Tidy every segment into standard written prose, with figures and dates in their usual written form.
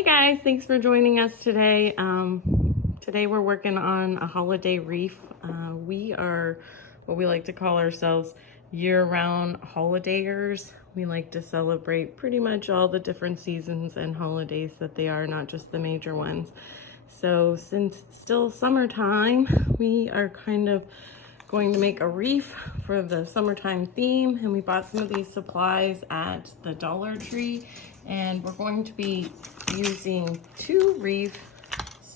Hey guys, thanks for joining us today. Today we're working on a holiday wreath. We are what we like to call ourselves year-round holidayers. We like to celebrate pretty much all the different seasons and holidays that they are, not just the major ones. So since it's still summertime, we are kind of going to make a wreath for the summertime theme, and we bought some of these supplies at the Dollar Tree, and we're going to be using 2 wreaths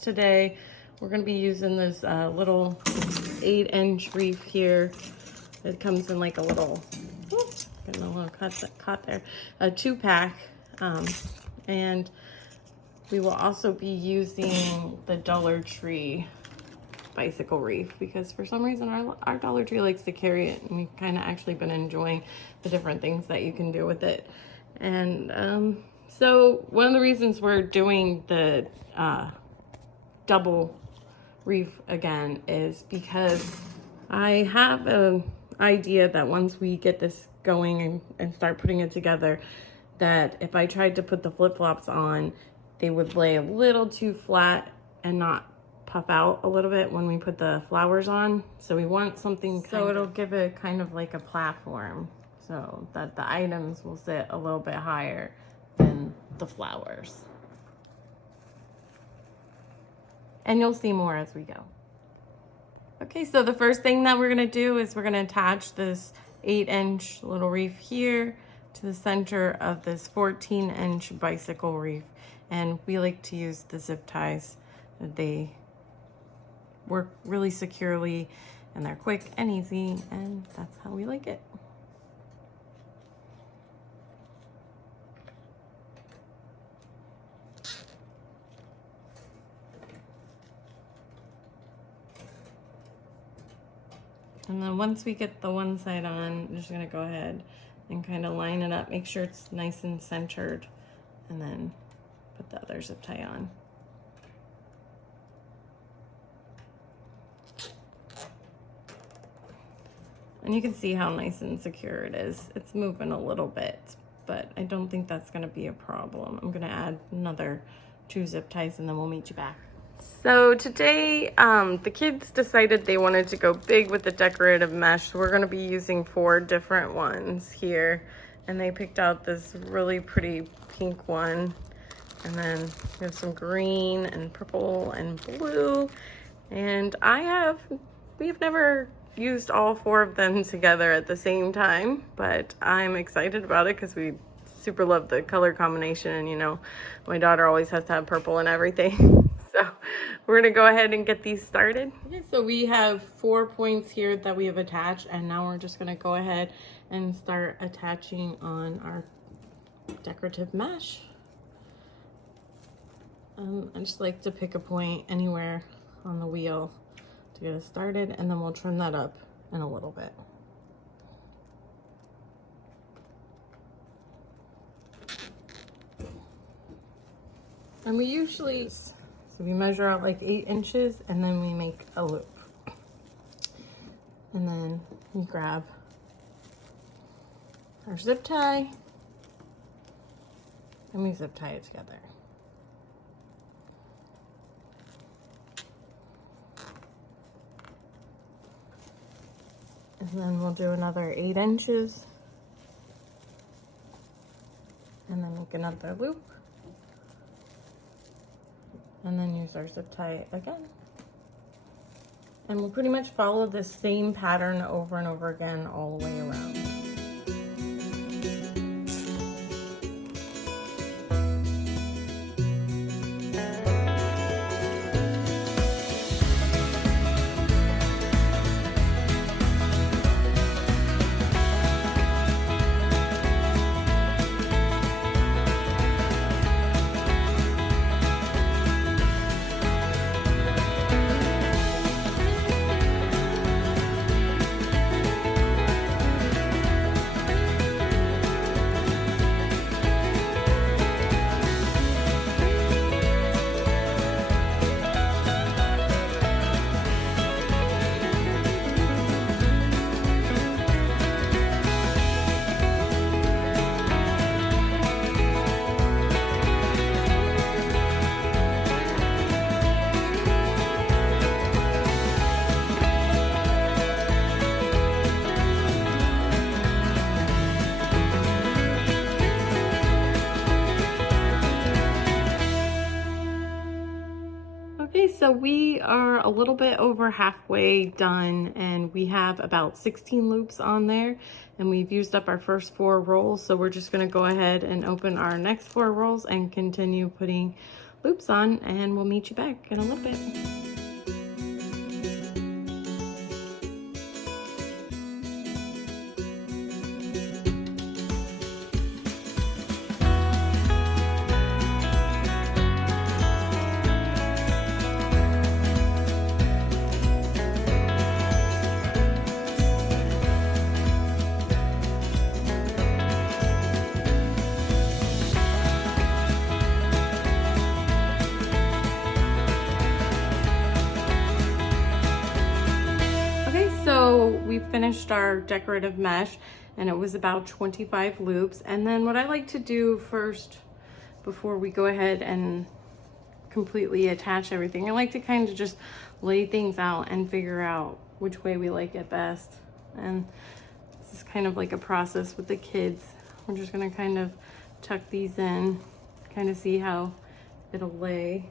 today. We're going to be using this little 8-inch wreath here. It comes in like a little, oops, getting a little cut there, a 2-pack, and we will also be using the Dollar Tree bicycle wreath because for some reason our Dollar Tree likes to carry it, and we've kind of actually been enjoying the different things that you can do with it. And so one of the reasons we're doing the double wreath again is because I have an idea that once we get this going and start putting it together, that if I tried to put the flip-flops on, they would lay a little too flat and not puff out a little bit when we put the flowers on. So we want something so it'll give it kind of like a platform so that the items will sit a little bit higher than the flowers. And you'll see more as we go. Okay, so the first thing that we're gonna do is we're gonna attach this 8-inch little wreath here to the center of this 14-inch bicycle wreath. And we like to use the zip ties. They work really securely and they're quick and easy, and that's how we like it. And then once we get the one side on, I'm just gonna go ahead and kind of line it up, make sure it's nice and centered, and then put the other zip tie on. And you can see how nice and secure it is. It's moving a little bit, but I don't think that's gonna be a problem. I'm gonna add another 2 zip ties and then we'll meet you back. So today, the kids decided they wanted to go big with the decorative mesh. So we're gonna be using 4 different ones here. And they picked out this really pretty pink one. And then we have some green and purple and blue. And we've never used all 4 of them together at the same time, but I'm excited about it because we super love the color combination, and you know, my daughter always has to have purple and everything. So we're gonna go ahead and get these started. Okay, so we have 4 points here that we have attached, and now we're just gonna go ahead and start attaching on our decorative mesh. I just like to pick a point anywhere on the wheel to get us started, and then we'll trim that up in a little bit. And we usually, so we measure out like 8 inches and then we make a loop. And then we grab our zip tie and we zip tie it together. And then we'll do another 8 inches and then make another loop and then use our zip tie again. And we'll pretty much follow the same pattern over and over again all the way around. so we are a little bit over halfway done, and we have about 16 loops on there, and we've used up our first 4 rolls. So we're just going to go ahead and open our next 4 rolls and continue putting loops on, and we'll meet you back in a little bit. So we finished our decorative mesh, and it was about 25 loops. And then what I like to do first, before we go ahead and completely attach everything, I like to kind of just lay things out and figure out which way we like it best. And this is kind of like a process with the kids. We're just gonna kind of tuck these in, kind of see how it'll lay.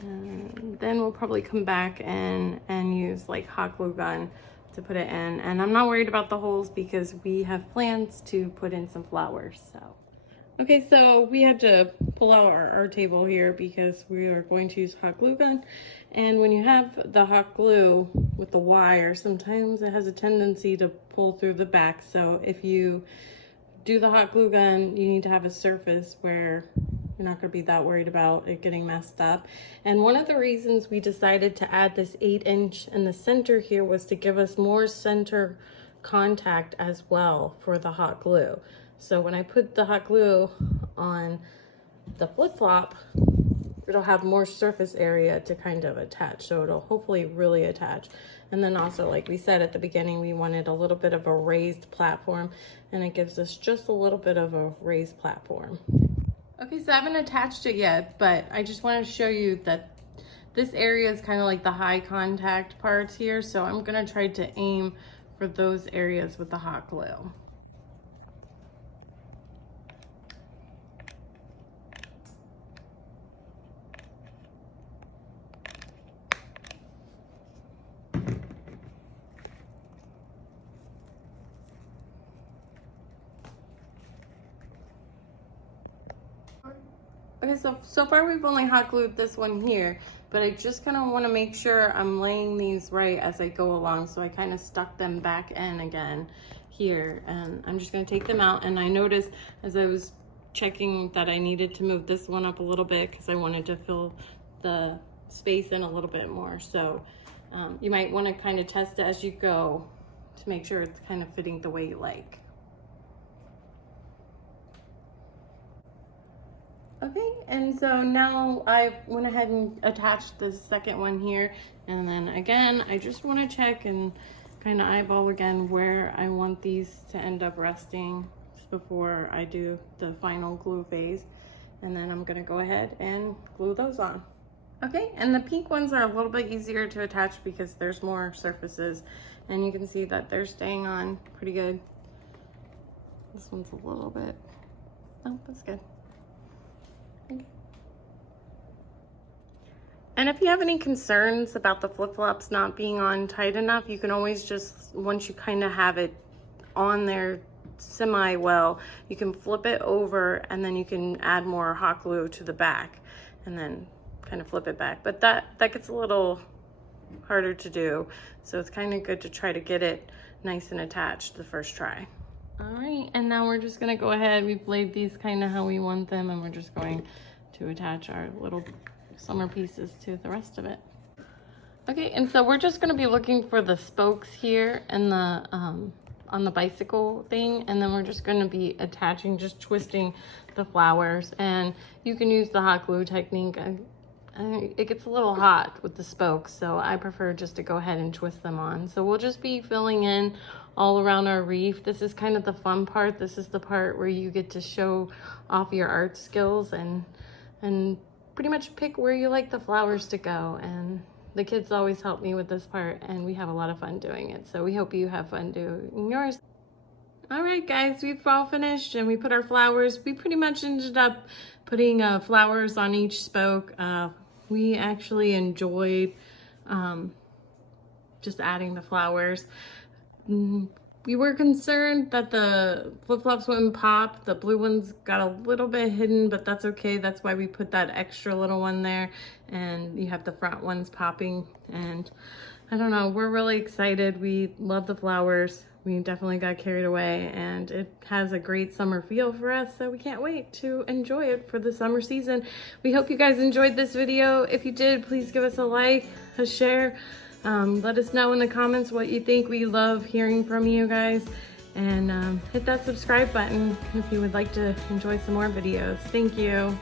And then we'll probably come back and use like hot glue gun to put it in. And I'm not worried about the holes because we have plans to put in some flowers. So, okay, so we had to pull out our table here because we are going to use hot glue gun. And when you have the hot glue with the wire, sometimes it has a tendency to pull through the back. So if you do the hot glue gun, you need to have a surface where you're not going to be that worried about it getting messed up. And one of the reasons we decided to add this 8-inch in the center here was to give us more center contact as well for the hot glue. So when I put the hot glue on the flip-flop, it'll have more surface area to kind of attach. So it'll hopefully really attach. And then also, like we said at the beginning, we wanted a little bit of a raised platform, and it gives us just a little bit of a raised platform. Okay, so I haven't attached it yet, but I just want to show you that this area is kind of like the high contact parts here. So I'm going to try to aim for those areas with the hot glue. Okay, so far we've only hot glued this one here, but I just kind of want to make sure I'm laying these right as I go along. So I kind of stuck them back in again here, and I'm just going to take them out. And I noticed as I was checking that I needed to move this one up a little bit because I wanted to fill the space in a little bit more. So you might want to kind of test it as you go to make sure it's kind of fitting the way you like. Okay, and so now I went ahead and attached the second one here, and then again I just want to check and kind of eyeball again where I want these to end up resting just before I do the final glue phase. And then I'm going to go ahead and glue those on. Okay, and the pink ones are a little bit easier to attach because there's more surfaces, and you can see that they're staying on pretty good. This one's a little bit, oh, that's good. Okay. And if you have any concerns about the flip-flops not being on tight enough, you can always just, once you kind of have it on there semi-well, you can flip it over and then you can add more hot glue to the back and then kind of flip it back. But that gets a little harder to do. So it's kind of good to try to get it nice and attached the first try. All right, and now we're just gonna go ahead. We've laid these kind of how we want them, and we're just going to attach our little summer pieces to the rest of it. Okay, and so we're just gonna be looking for the spokes here and the on the bicycle thing, and then we're just gonna be attaching, just twisting the flowers. And you can use the hot glue technique. It gets a little hot with the spokes, so I prefer just to go ahead and twist them on. So we'll just be filling in all around our wreath. This is kind of the fun part. This is the part where you get to show off your art skills and pretty much pick where you like the flowers to go. And the kids always help me with this part, and we have a lot of fun doing it. So we hope you have fun doing yours. All right, guys, we've all finished and we put our flowers. We pretty much ended up putting flowers on each spoke. We actually enjoyed just adding the flowers. We were concerned that the flip-flops wouldn't pop. The blue ones got a little bit hidden, but that's okay. That's why we put that extra little one there, and you have the front ones popping. And I don't know, we're really excited. We love the flowers. We definitely got carried away, and it has a great summer feel for us, so we can't wait to enjoy it for the summer season. We hope you guys enjoyed this video. If you did, please give us a like, a share. Let us know in the comments what you think. We love hearing from you guys. And hit that subscribe button if you would like to enjoy some more videos. Thank you.